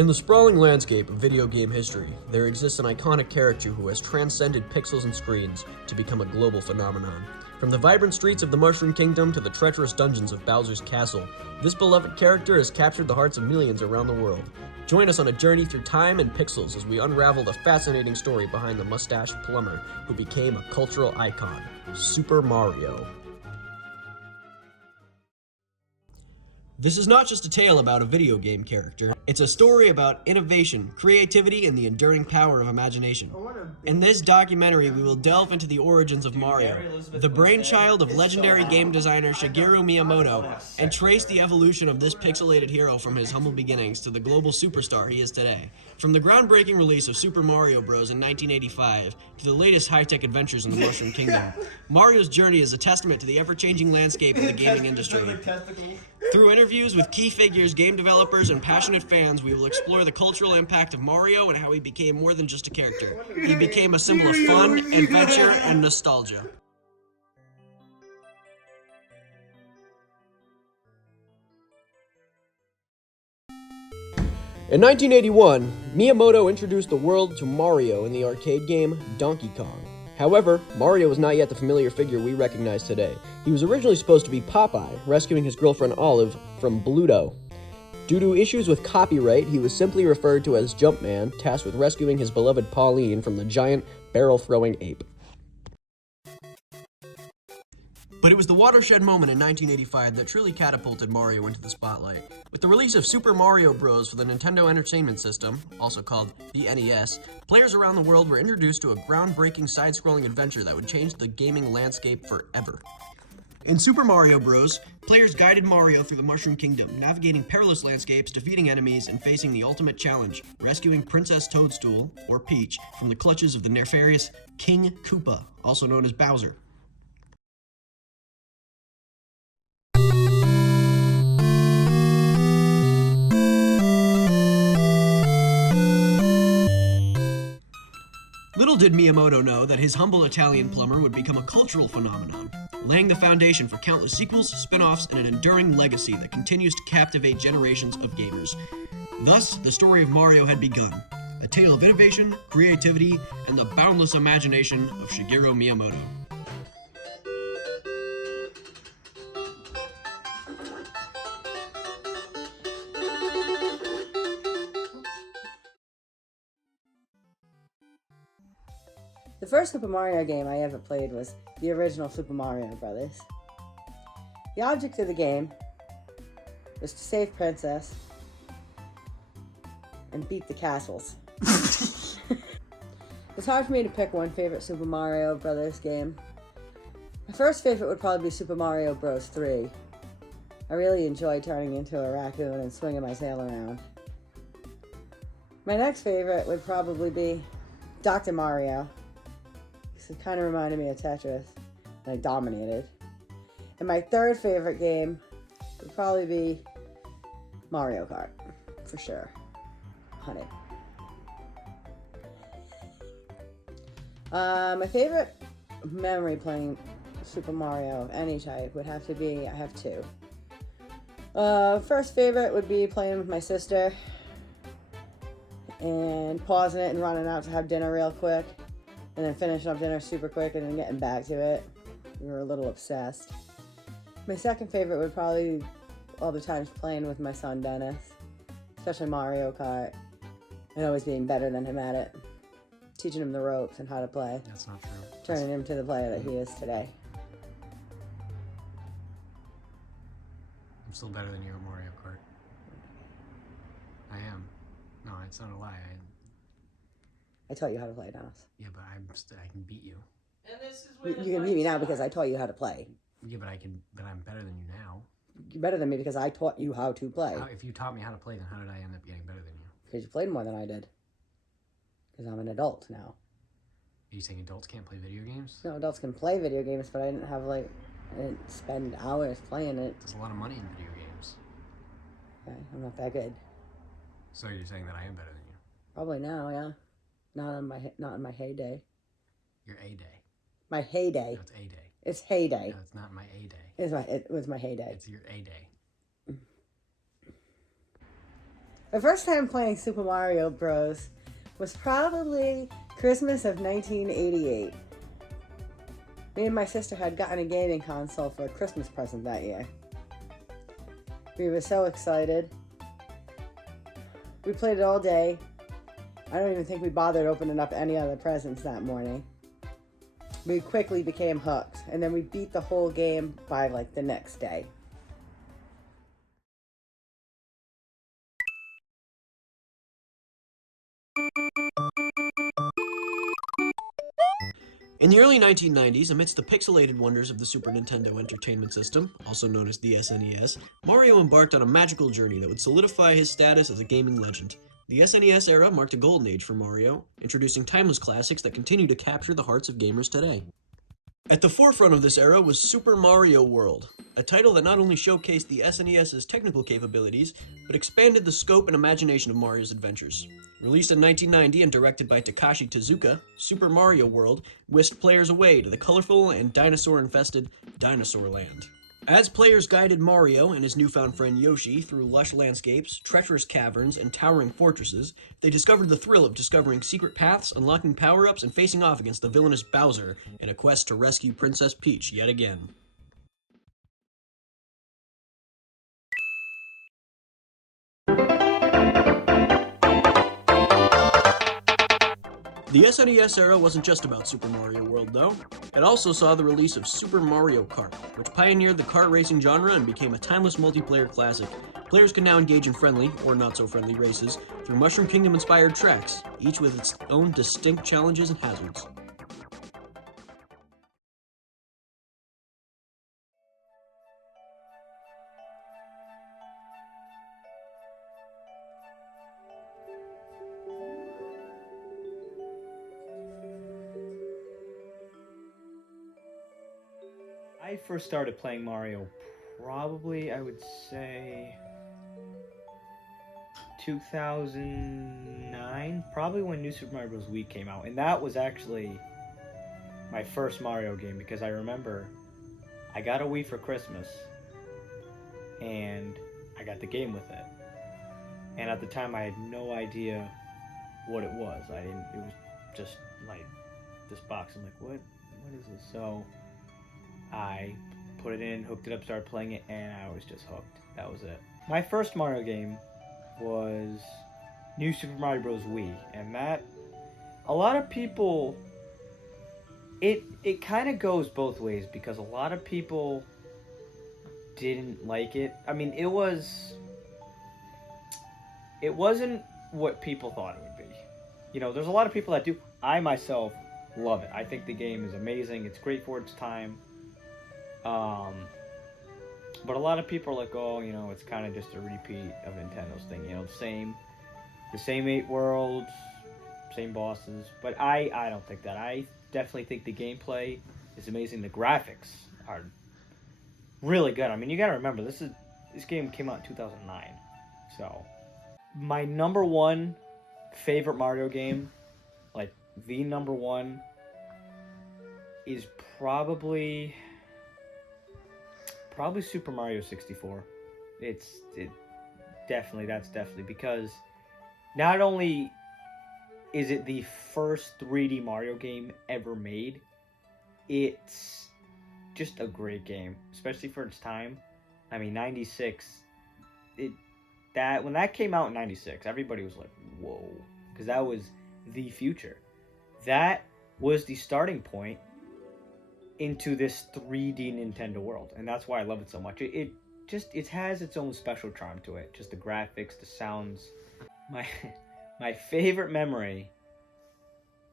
In the sprawling landscape of video game history, there exists an iconic character who has transcended pixels and screens to become a global phenomenon. From the vibrant streets of the Mushroom Kingdom to the treacherous dungeons of Bowser's Castle, this beloved character has captured the hearts of millions around the world. Join us on a journey through time and pixels as we unravel the fascinating story behind the mustached plumber who became a cultural icon, Super Mario. This is not just a tale about a video game character, it's a story about innovation, creativity, and the enduring power of imagination. In this documentary, we will delve into the origins of Mario, the brainchild of legendary game designer Shigeru Miyamoto, and trace the evolution of this pixelated hero from his humble beginnings to the global superstar he is today. From the groundbreaking release of Super Mario Bros. In 1985 to the latest high-tech adventures in the Mushroom Kingdom, Mario's journey is a testament to the ever-changing landscape of the gaming industry. Through interviews with key figures, game developers, and passionate fans, we will explore the cultural impact of Mario and how he became more than just a character. He became a symbol of fun, adventure, and nostalgia. In 1981, Miyamoto introduced the world to Mario in the arcade game Donkey Kong. However, Mario was not yet the familiar figure we recognize today. He was originally supposed to be Popeye, rescuing his girlfriend Olive from Bluto. Due to issues with copyright, he was simply referred to as Jumpman, tasked with rescuing his beloved Pauline from the giant, barrel-throwing ape. But it was the watershed moment in 1985 that truly catapulted Mario into the spotlight. With the release of Super Mario Bros. For the Nintendo Entertainment System, also called the NES, players around the world were introduced to a groundbreaking side-scrolling adventure that would change the gaming landscape forever. In Super Mario Bros., players guided Mario through the Mushroom Kingdom, navigating perilous landscapes, defeating enemies, and facing the ultimate challenge, rescuing Princess Toadstool, or Peach, from the clutches of the nefarious King Koopa, also known as Bowser. Little did Miyamoto know that his humble Italian plumber would become a cultural phenomenon, laying the foundation for countless sequels, spin-offs, and an enduring legacy that continues to captivate generations of gamers. Thus, the story of Mario had begun, a tale of innovation, creativity, and the boundless imagination of Shigeru Miyamoto. The first Super Mario game I ever played was the original Super Mario Bros. The object of the game was to save Princess and beat the castles. It's hard for me to pick one favorite Super Mario Bros. Game. My first favorite would probably be Super Mario Bros. 3. I really enjoyed turning into a raccoon and swinging my tail around. My next favorite would probably be Dr. Mario. It kind of reminded me of Tetris, and I dominated. And my third favorite game would probably be Mario Kart, for sure. 100. My favorite memory playing Super Mario of any type would have to be, I have two. First favorite would be playing with my sister and pausing it and running out to have dinner real quick. And then finishing up dinner super quick and then getting back to it. We were a little obsessed. My second favorite would probably be all the times playing with my son Dennis, especially Mario Kart, and always being better than him at it, teaching him the ropes and how to play. That's not true. Turning him to the player that he is today. I'm still better than you at Mario Kart. I am. No, it's not a lie. I taught you how to play, Dennis. Yeah, but I can beat you. And this is where You can beat me now because I taught you how to play. Yeah, but I'm better than you now. You're better than me because I taught you how to play. If you taught me how to play, then how did I end up getting better than you? Because you played more than I did. Because I'm an adult now. Are you saying adults can't play video games? No, adults can play video games, but I didn't spend hours playing it. There's a lot of money in video games. Okay, I'm not that good. So you're saying that I am better than you? Probably now, yeah. Not in my heyday. Your A day. My heyday. No, it's A day. It's heyday. No, it's not my A day. It was my heyday. It's your A day. My first time playing Super Mario Bros. Was probably Christmas of 1988. Me and my sister had gotten a gaming console for a Christmas present that year. We were so excited. We played it all day. I don't even think we bothered opening up any other presents that morning. We quickly became hooked, and then we beat the whole game by like the next day. In the early 1990s, amidst the pixelated wonders of the Super Nintendo Entertainment System, also known as the SNES, Mario embarked on a magical journey that would solidify his status as a gaming legend. The SNES era marked a golden age for Mario, introducing timeless classics that continue to capture the hearts of gamers today. At the forefront of this era was Super Mario World, a title that not only showcased the SNES's technical capabilities, but expanded the scope and imagination of Mario's adventures. Released in 1990 and directed by Takashi Tezuka, Super Mario World whisked players away to the colorful and dinosaur-infested Dinosaur Land. As players guided Mario and his newfound friend Yoshi through lush landscapes, treacherous caverns, and towering fortresses, they discovered the thrill of discovering secret paths, unlocking power-ups, and facing off against the villainous Bowser in a quest to rescue Princess Peach yet again. The SNES era wasn't just about Super Mario World, though. It also saw the release of Super Mario Kart, which pioneered the kart racing genre and became a timeless multiplayer classic. Players can now engage in friendly, or not-so-friendly races through Mushroom Kingdom-inspired tracks, each with its own distinct challenges and hazards. I first started playing Mario probably, I would say, 2009, probably when New Super Mario Bros. Wii came out. And that was actually my first Mario game because I remember I got a Wii for Christmas and I got the game with it. And at the time I had no idea what it was. It was just like this box. I'm like, what is this? So I put it in, hooked it up, started playing it, and I was just hooked. That was it. My first Mario game was New Super Mario Bros. Wii, and that, a lot of people, it kind of goes both ways because a lot of people didn't like it. I mean, it wasn't what people thought it would be. You know, there's a lot of people that do. I myself love it. I think the game is amazing. It's great for its time. But a lot of people are like, oh, you know, it's kind of just a repeat of Nintendo's thing. You know, the same 8 worlds, same bosses. But I don't think that. I definitely think the gameplay is amazing. The graphics are really good. I mean, you gotta remember, this game came out in 2009. So, my number one favorite Mario game, like the number one, is probably Super Mario 64. That's definitely because not only is it the first 3D Mario game ever made, it's just a great game, especially for its time. I mean, 96, when that came out in 96, everybody was like, whoa, because that was the future. That was the starting point into this 3D Nintendo world, and that's why I love it so much. It has its own special charm to it. Just the graphics, the sounds. My favorite memory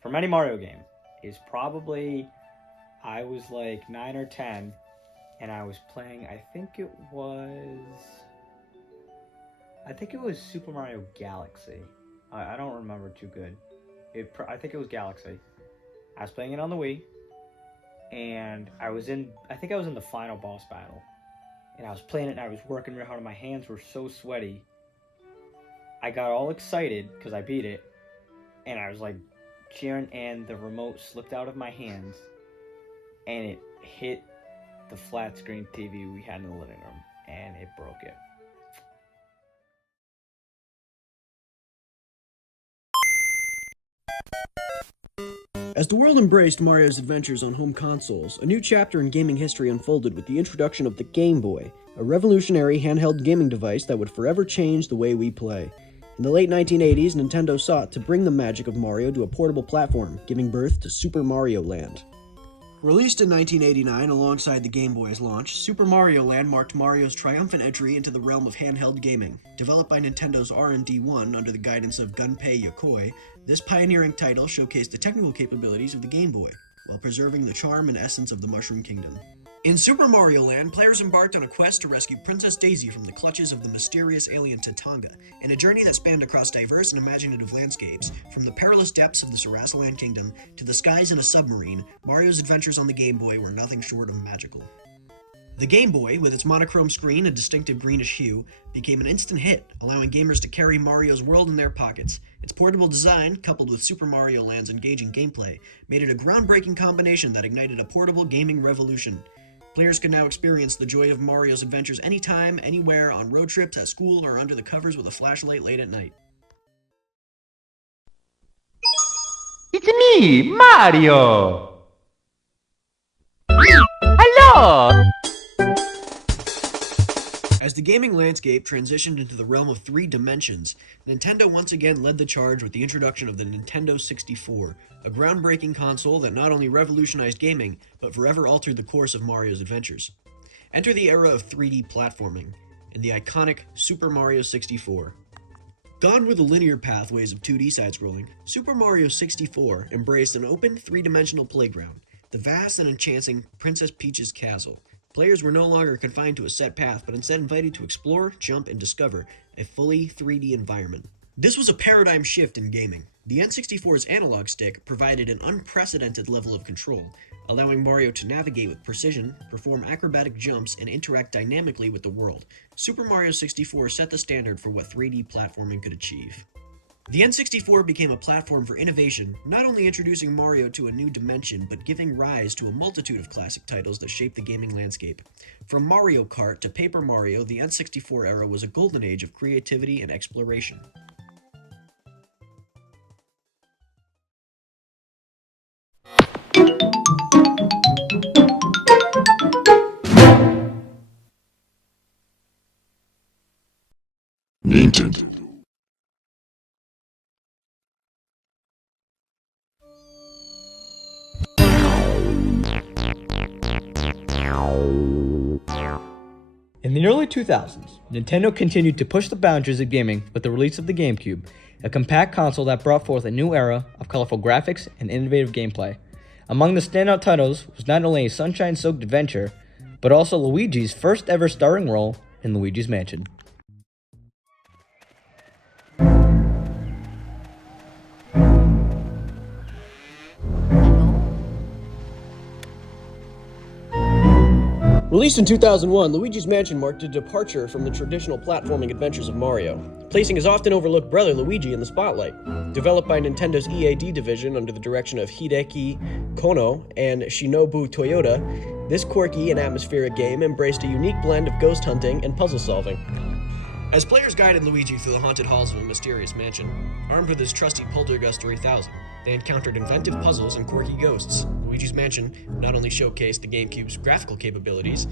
from any Mario game is probably I was like 9 or 10, and I was playing. I think it was Super Mario Galaxy. I don't remember too good. I think it was Galaxy. I was playing it on the Wii. And I think I was in the final boss battle. And I was playing it and I was working real hard and my hands were so sweaty. I got all excited because I beat it. And I was like cheering and the remote slipped out of my hands. And it hit the flat screen TV we had in the living room. And it broke it. As the world embraced Mario's adventures on home consoles, a new chapter in gaming history unfolded with the introduction of the Game Boy, a revolutionary handheld gaming device that would forever change the way we play. In the late 1980s, Nintendo sought to bring the magic of Mario to a portable platform, giving birth to Super Mario Land. Released in 1989 alongside the Game Boy's launch, Super Mario Land marked Mario's triumphant entry into the realm of handheld gaming. Developed by Nintendo's R&D1 under the guidance of Gunpei Yokoi, this pioneering title showcased the technical capabilities of the Game Boy, while preserving the charm and essence of the Mushroom Kingdom. In Super Mario Land, players embarked on a quest to rescue Princess Daisy from the clutches of the mysterious alien Tatanga, in a journey that spanned across diverse and imaginative landscapes. From the perilous depths of the Sarasaland Kingdom to the skies in a submarine, Mario's adventures on the Game Boy were nothing short of magical. The Game Boy, with its monochrome screen and distinctive greenish hue, became an instant hit, allowing gamers to carry Mario's world in their pockets. Its portable design, coupled with Super Mario Land's engaging gameplay, made it a groundbreaking combination that ignited a portable gaming revolution. Players can now experience the joy of Mario's adventures anytime, anywhere, on road trips, at school, or under the covers with a flashlight late at night. It's me, Mario! Hello! As the gaming landscape transitioned into the realm of 3 dimensions, Nintendo once again led the charge with the introduction of the Nintendo 64, a groundbreaking console that not only revolutionized gaming, but forever altered the course of Mario's adventures. Enter the era of 3D platforming, in the iconic Super Mario 64. Gone were the linear pathways of 2D side-scrolling, Super Mario 64 embraced an open, 3-dimensional playground, the vast and enchanting Princess Peach's castle. Players were no longer confined to a set path, but instead invited to explore, jump, and discover a fully 3D environment. This was a paradigm shift in gaming. The N64's analog stick provided an unprecedented level of control, allowing Mario to navigate with precision, perform acrobatic jumps, and interact dynamically with the world. Super Mario 64 set the standard for what 3D platforming could achieve. The N64 became a platform for innovation, not only introducing Mario to a new dimension, but giving rise to a multitude of classic titles that shaped the gaming landscape. From Mario Kart to Paper Mario, the N64 era was a golden age of creativity and exploration. Nintendo. In the early 2000s, Nintendo continued to push the boundaries of gaming with the release of the GameCube, a compact console that brought forth a new era of colorful graphics and innovative gameplay. Among the standout titles was not only a sunshine-soaked adventure, but also Luigi's first ever starring role in Luigi's Mansion. Released in 2001, Luigi's Mansion marked a departure from the traditional platforming adventures of Mario, placing his often overlooked brother Luigi in the spotlight. Developed by Nintendo's EAD division under the direction of Hideki Kono and Shinobu Toyota, this quirky and atmospheric game embraced a unique blend of ghost hunting and puzzle solving. As players guided Luigi through the haunted halls of a mysterious mansion, armed with his trusty Poltergust 3000, they encountered inventive puzzles and quirky ghosts. Luigi's Mansion not only showcased the GameCube's graphical capabilities,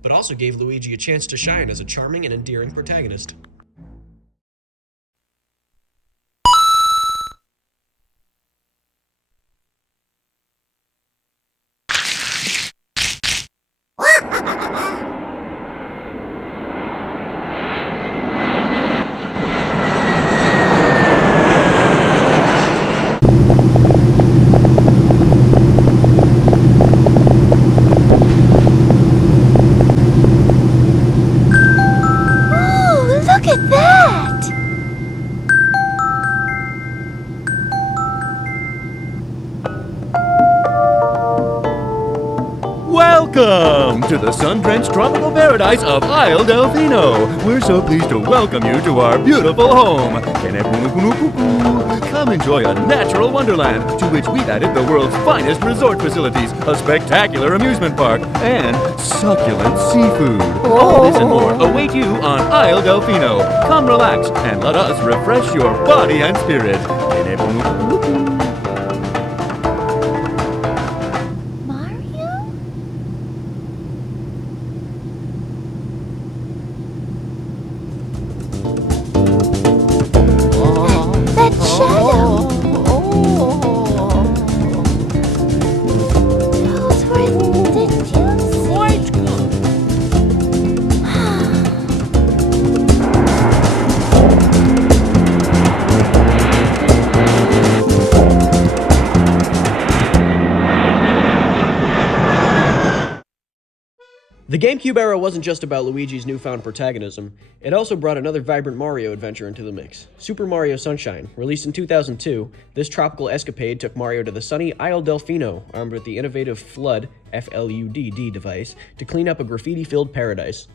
but also gave Luigi a chance to shine as a charming and endearing protagonist. Look at that! Welcome to the sun-drenched tropical paradise of Isle Delfino. We're so pleased to welcome you to our beautiful home. Come enjoy a natural wonderland to which we've added the world's finest resort facilities, a spectacular amusement park, and succulent seafood. All this and more await you on Isle Delfino. Come relax and let us refresh your body and spirit. The GameCube era wasn't just about Luigi's newfound protagonism, it also brought another vibrant Mario adventure into the mix. Super Mario Sunshine, released in 2002, this tropical escapade took Mario to the sunny Isle Delfino, armed with the innovative FLUDD, F-L-U-D-D device, to clean up a graffiti-filled paradise.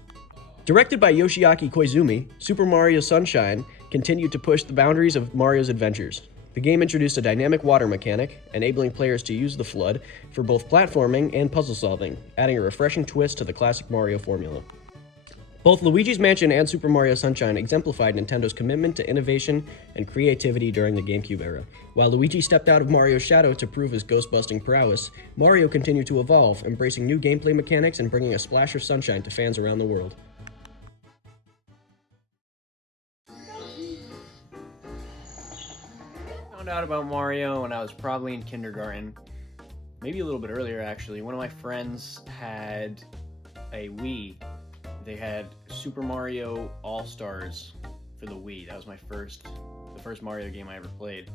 Directed by Yoshiaki Koizumi, Super Mario Sunshine continued to push the boundaries of Mario's adventures. The game introduced a dynamic water mechanic, enabling players to use the FLUDD for both platforming and puzzle solving, adding a refreshing twist to the classic Mario formula. Both Luigi's Mansion and Super Mario Sunshine exemplified Nintendo's commitment to innovation and creativity during the GameCube era. While Luigi stepped out of Mario's shadow to prove his ghost-busting prowess, Mario continued to evolve, embracing new gameplay mechanics and bringing a splash of sunshine to fans around the world. Found out about Mario when I was probably in kindergarten, maybe a little bit earlier actually. One of my friends had a Wii. They had Super Mario All-Stars for the Wii. That was the first Mario game I ever played.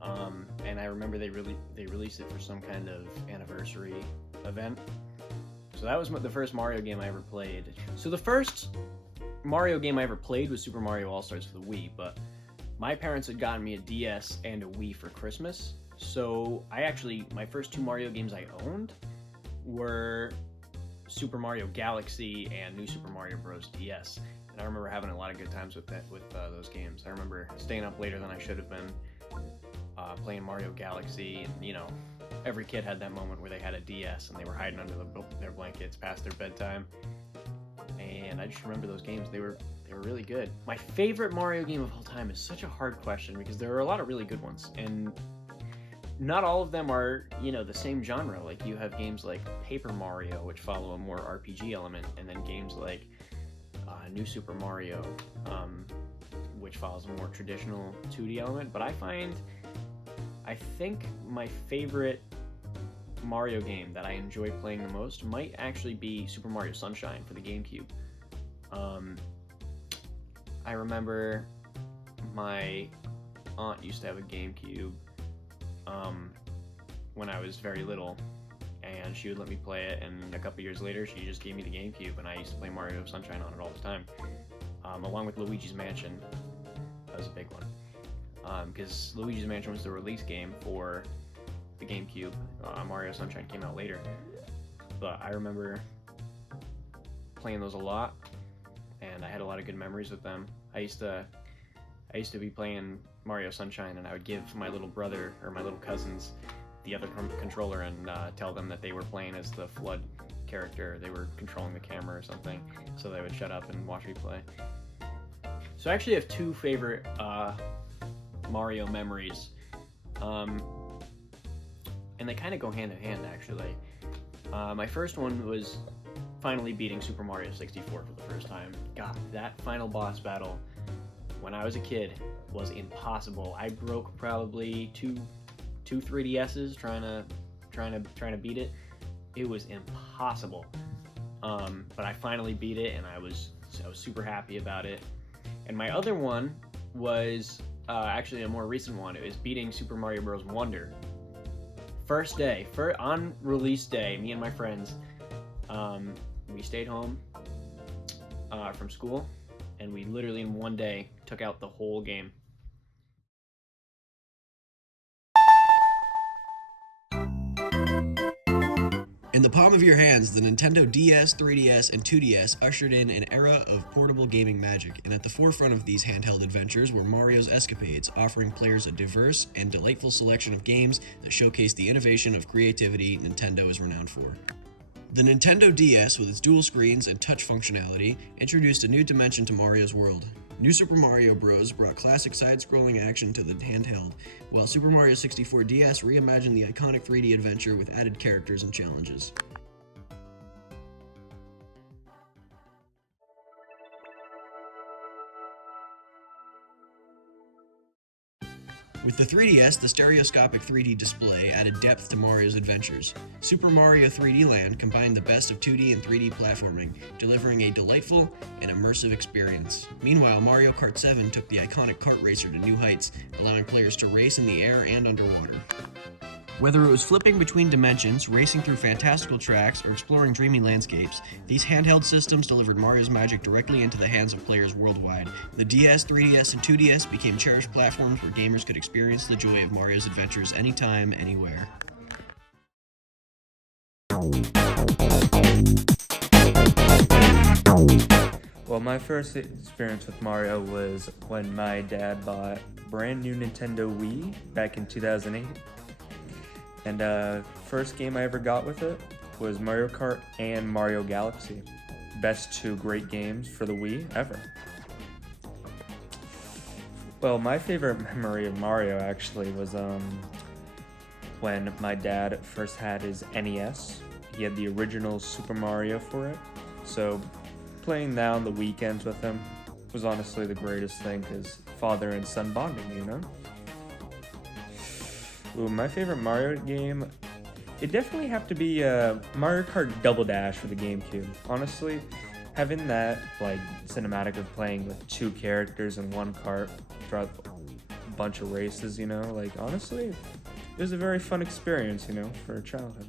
And I remember they released it for some kind of anniversary event. So that was the first Mario game I ever played. So the first Mario game I ever played was Super Mario All-Stars for the Wii, but my parents had gotten me a DS and a Wii for Christmas, so my first two Mario games I owned were Super Mario Galaxy and New Super Mario Bros. DS, and I remember having a lot of good times with those games. I remember staying up later than I should have been, playing Mario Galaxy, and you know, every kid had that moment where they had a DS and they were hiding under their blankets past their bedtime, and I just remember those games. They were really good. My favorite Mario game of all time is such a hard question because there are a lot of really good ones, and not all of them are, you know, the same genre. Like you have games like Paper Mario, which follow a more RPG element, and then games like New Super Mario, which follows a more traditional 2D element. But I think my favorite Mario game that I enjoy playing the most might actually be Super Mario Sunshine for the GameCube. I remember my aunt used to have a GameCube when I was very little, and she would let me play it, and a couple years later she just gave me the GameCube, and I used to play Mario Sunshine on it all the time, along with Luigi's Mansion. That was a big one, because Luigi's Mansion was the release game for the GameCube. Mario Sunshine came out later, but I remember playing those a lot, and I had a lot of good memories with them. I used to be playing Mario Sunshine, and I would give my little brother or my little cousins the other controller and tell them that they were playing as the FLUDD character. They were controlling the camera or something, so they would shut up and watch me play. So I actually have two favorite Mario memories, and they kind of go hand in hand actually. My first one was finally beating Super Mario 64 for the first time. God, that final boss battle when I was a kid was impossible. I broke probably two 3DSs trying to beat it. It was impossible. But I finally beat it, and I was super happy about it. And my other one was actually a more recent one. It was beating Super Mario Bros. Wonder. First day, on release day, me and my friends, we stayed home from school, and we literally in one day took out the whole game. In the palm of your hands, the Nintendo DS, 3DS, and 2DS ushered in an era of portable gaming magic, and at the forefront of these handheld adventures were Mario's escapades, offering players a diverse and delightful selection of games that showcase the innovation of creativity Nintendo is renowned for. The Nintendo DS, with its dual screens and touch functionality, introduced a new dimension to Mario's world. New Super Mario Bros. Brought classic side-scrolling action to the handheld, while Super Mario 64 DS reimagined the iconic 3D adventure with added characters and challenges. With the 3DS, the stereoscopic 3D display added depth to Mario's adventures. Super Mario 3D Land combined the best of 2D and 3D platforming, delivering a delightful and immersive experience. Meanwhile, Mario Kart 7 took the iconic kart racer to new heights, allowing players to race in the air and underwater. Whether it was flipping between dimensions, racing through fantastical tracks, or exploring dreamy landscapes, these handheld systems delivered Mario's magic directly into the hands of players worldwide. The DS, 3DS, and 2DS became cherished platforms where gamers could experience the joy of Mario's adventures anytime, anywhere. Well, my first experience with Mario was when my dad bought a brand new Nintendo Wii back in 2008. And first game I ever got with it was Mario Kart and Mario Galaxy. Best two great games for the Wii ever. Well, my favorite memory of Mario actually was when my dad first had his NES. He had the original Super Mario for it. So playing that on the weekends with him was honestly the greatest thing, because father and son bonding, you know? Ooh, my favorite Mario game, it'd definitely have to be Mario Kart Double Dash for the GameCube. Honestly, having that like cinematic of playing with two characters in one kart throughout a bunch of races, you know, like honestly, it was a very fun experience, you know, for childhood.